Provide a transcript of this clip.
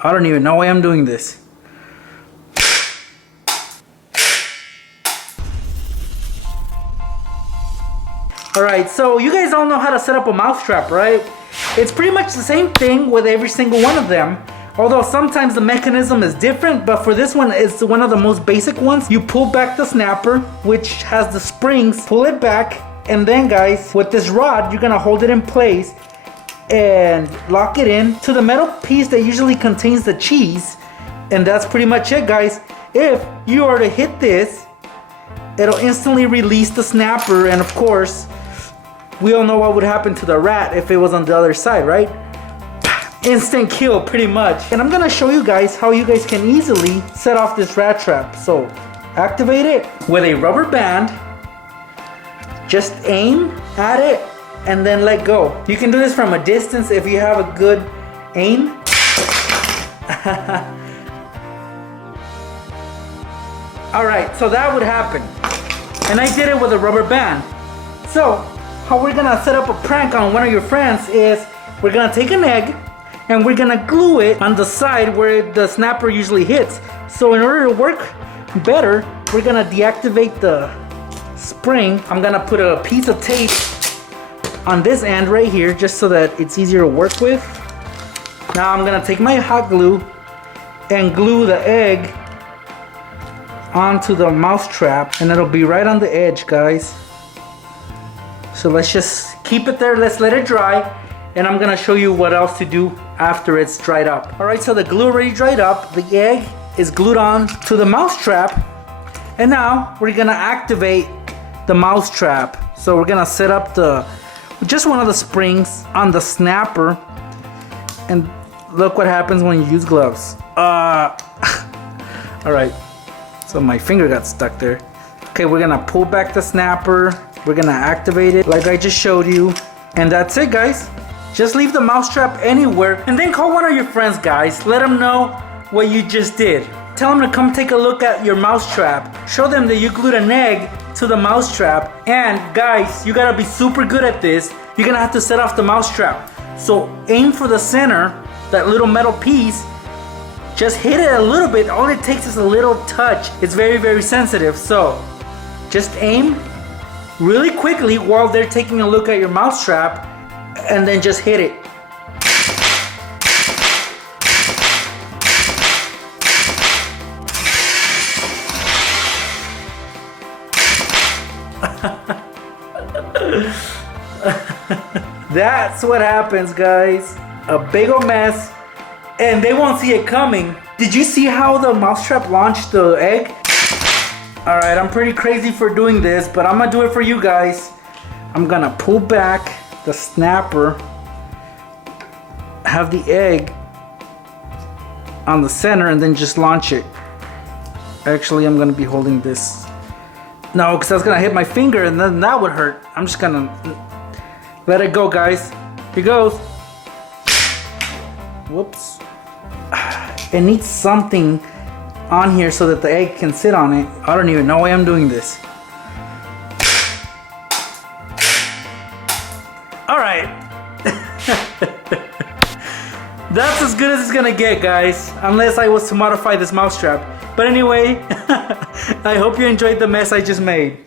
I don't even know why I'm doing this. Alright, so you guys all know how to set up a mousetrap, right? It's pretty much the same thing with every single one of them. Although sometimes the mechanism is different, but for this one, it's one of the most basic ones. You pull back the snapper, which has the springs, pull it back, and then guys, with this rod, you're gonna hold it in place and lock it in to the metal piece that usually contains the cheese. And that's pretty much it, guys. If you were to hit this, it'll instantly release the snapper, and of course, we all know what would happen to the rat if it was on the other side, right? Instant kill, pretty much. And I'm gonna show you guys how you guys can easily set off this rat trap. So, activate it with a rubber band. Just aim at it and then let go. You can do this from a distance if you have a good aim. Alright, so that would happen. And I did it with a rubber band. So, how we're gonna set up a prank on one of your friends is we're gonna take an egg and we're gonna glue it on the side where the snapper usually hits. So in order to work better, we're gonna deactivate the spring. I'm gonna put a piece of tape on this end right here just so that it's easier to work with. Now I'm gonna take my hot glue and glue the egg onto the mouse trap, and it'll be right on the edge, guys. So let's just keep it there, let's let it dry, and I'm gonna show you what else to do after it's dried up. Alright, so the glue already dried up, the egg is glued on to the mouse trap, and now we're gonna activate the mouse trap. So we're gonna set up just one of the springs on the snapper, and look what happens when you use gloves. Alright, so my finger got stuck there. Okay, we're gonna pull back the snapper. We're gonna activate it like I just showed you. And that's it, guys. Just leave the mousetrap anywhere and then call one of your friends, guys. Let them know what you just did. Tell them to come take a look at your mousetrap. Show them that you glued an egg to the mousetrap. And guys, you gotta be super good at this. You're gonna have to set off the mousetrap. So aim for the center, that little metal piece. Just hit it a little bit. All it takes is a little touch. It's very, very sensitive. So just aim really quickly while they're taking a look at your mousetrap, and then just hit it. That's what happens, guys. A big old mess, and they won't see it coming. Did you see how the mousetrap launched the egg? Alright, I'm pretty crazy for doing this, but I'm gonna do it for you guys. I'm gonna pull back the snapper, have the egg on the center, and then just launch it. Actually, I'm gonna be holding this. No, because that's gonna hit my finger and then that would hurt. I'm just gonna let it go, guys. Here goes. Whoops. It needs something on here so that the egg can sit on it. I don't even know why I'm doing this. Alright. That's as good as it's gonna get, guys. Unless I was to modify this mousetrap. But anyway, I hope you enjoyed the mess I just made.